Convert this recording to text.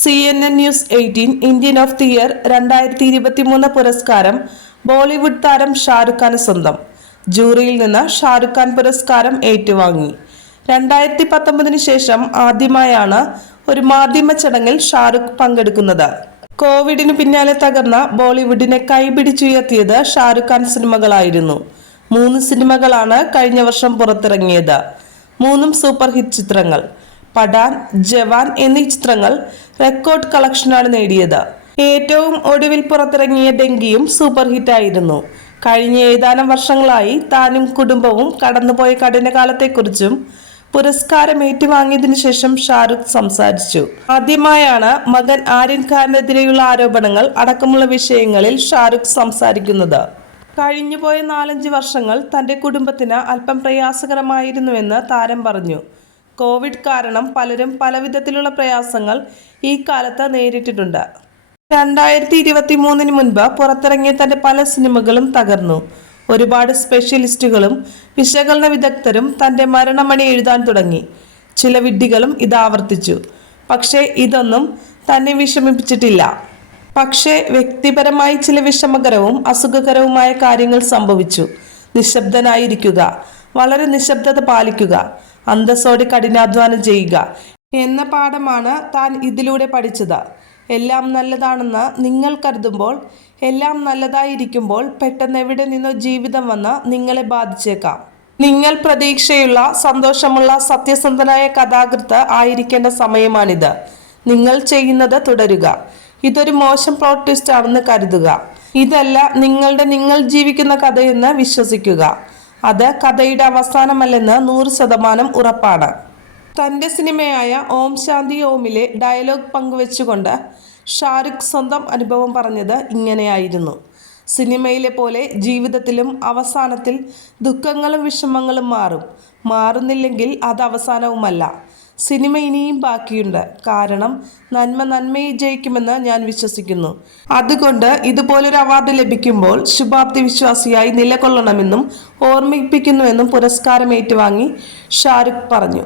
C N N news eighteen Indian of the year രണ്ടായിരത്തി ഇരുപത്തിമൂന്ന് പുരസ്കാരം ബോളിവുഡ് താരം ഷാരുഖ് ഖാന് സ്വന്തം. ജൂറിയിൽ നിന്ന് ഷാരുഖ് ഖാൻ പുരസ്കാരം ഏറ്റുവാങ്ങി. രണ്ടായിരത്തി പത്തൊമ്പതിന് ശേഷം ആദ്യമായാണ് ഒരു മാധ്യമ ചടങ്ങിൽ ഷാരുഖ് പങ്കെടുക്കുന്നത്. കോവിഡിന് പിന്നാലെ തകർന്ന ബോളിവുഡിനെ കൈപിടിച്ചുയർത്തിയത് ഷാരുഖ് ഖാൻ സിനിമകളായിരുന്നു. മൂന്ന് സിനിമകളാണ് കഴിഞ്ഞ വർഷം പുറത്തിറങ്ങിയത്. മൂന്നും സൂപ്പർ ഹിറ്റ് ചിത്രങ്ങൾ. പഠാൻ ജവാൻ എന്നീ ചിത്രങ്ങൾ റെക്കോർഡ് കളക്ഷനാണ് നേടിയത്. ഏറ്റവും ഒടുവിൽ പുറത്തിറങ്ങിയ ഡെങ്കിയും സൂപ്പർ ഹിറ്റ് ആയിരുന്നു കഴിഞ്ഞ ഏതാനും വർഷങ്ങളായി താനും കുടുംബവും കടന്നുപോയ കഠിനകാലത്തെക്കുറിച്ചും പുരസ്കാരം ഏറ്റുവാങ്ങിയതിനു ശേഷം ഷാരൂഖ് സംസാരിച്ചു. ആദ്യമായാണ് മകൻ ആര്യൻ ഖാനെതിരെയുള്ള ആരോപണങ്ങൾ അടക്കമുള്ള വിഷയങ്ങളിൽ ഷാരൂഖ് സംസാരിക്കുന്നത്. കഴിഞ്ഞുപോയ നാലഞ്ച് വർഷങ്ങൾ തന്റെ കുടുംബത്തിന് അല്പം പ്രയാസകരമായിരുന്നുവെന്ന് താരം പറഞ്ഞു. കോവിഡ് കാരണം പലരും പലവിധത്തിലുള്ള പ്രയാസങ്ങൾ ഈ കാലത്ത് നേരിട്ടിട്ടുണ്ട്. രണ്ടായിരത്തി ഇരുപത്തി മൂന്നിന് മുൻപ് പുറത്തിറങ്ങിയ തന്റെ പല സിനിമകളും തകർന്നു. ഒരുപാട് സ്പെഷ്യലിസ്റ്റുകളും വിശകലന വിദഗ്ധരും തന്റെ മരണമണി എഴുതാൻ തുടങ്ങി. ചില വിഡ്ഢികളും ഇത് ആവർത്തിച്ചു. പക്ഷേ ഇതൊന്നും തന്നെ വിഷമിപ്പിച്ചിട്ടില്ല. പക്ഷേ വ്യക്തിപരമായി ചില വിഷമകരവും അസുഖകരവുമായ കാര്യങ്ങൾ സംഭവിച്ചു. നിശബ്ദനായിരിക്കുക. വളരെ നിശബ്ദത പാലിക്കുക. അന്തസ്സോടെ കഠിനാധ്വാനം ചെയ്യുക എന്ന പാഠമാണ് താൻ ഇതിലൂടെ പഠിച്ചത്. എല്ലാം നല്ലതാണെന്ന് നിങ്ങൾ കരുതുമ്പോൾ എല്ലാം നല്ലതായിരിക്കുമ്പോൾ പെട്ടെന്ന് എവിടെ നിന്നോ ജീവിതം വന്ന് നിങ്ങളെ ബാധിച്ചേക്കാം. നിങ്ങൾ പ്രതീക്ഷയുള്ള സന്തോഷമുള്ള സത്യസന്ധനായ കഥാകൃത്ത് ആയിരിക്കേണ്ട സമയമാണിത്. നിങ്ങൾ ചെയ്യുന്നത് തുടരുക. ഇതൊരു മോശം പ്ലോട്ട് ട്വിസ്റ്റ് ആണെന്ന് കരുതുക. ഇതല്ല നിങ്ങളുടെ നിങ്ങൾ ജീവിക്കുന്ന കഥയെന്ന് വിശ്വസിക്കുക. അത് കഥയുടെ അവസാനമല്ലെന്ന് നൂറ് ശതമാനം ഉറപ്പാണ്. തന്റെ സിനിമയായ ഓം ശാന്തി ഓമിലെ ഡയലോഗ് പങ്കുവെച്ചുകൊണ്ട് ഷാരുഖ് സ്വന്തം അനുഭവം പറഞ്ഞത് ഇങ്ങനെയായിരുന്നു. സിനിമയിലെ പോലെ ജീവിതത്തിലും അവസാനത്തിൽ ദുഃഖങ്ങളും വിഷമങ്ങളും മാറും. മാറുന്നില്ലെങ്കിൽ അത് അവസാനവുമല്ല. സിനിമ ഇനിയും ബാക്കിയുണ്ട്. കാരണം നന്മ നന്മയെ ജയിക്കുമെന്ന് ഞാൻ വിശ്വസിക്കുന്നു. അതുകൊണ്ട് ഇതുപോലൊരു അവാർഡ് ലഭിക്കുമ്പോൾ ശുഭാപ്തി വിശ്വാസിയായി നിലകൊള്ളണമെന്നും ഓർമ്മിപ്പിക്കുന്നുവെന്നും പുരസ്കാരം ഏറ്റുവാങ്ങി ഷാരുഖ് പറഞ്ഞു.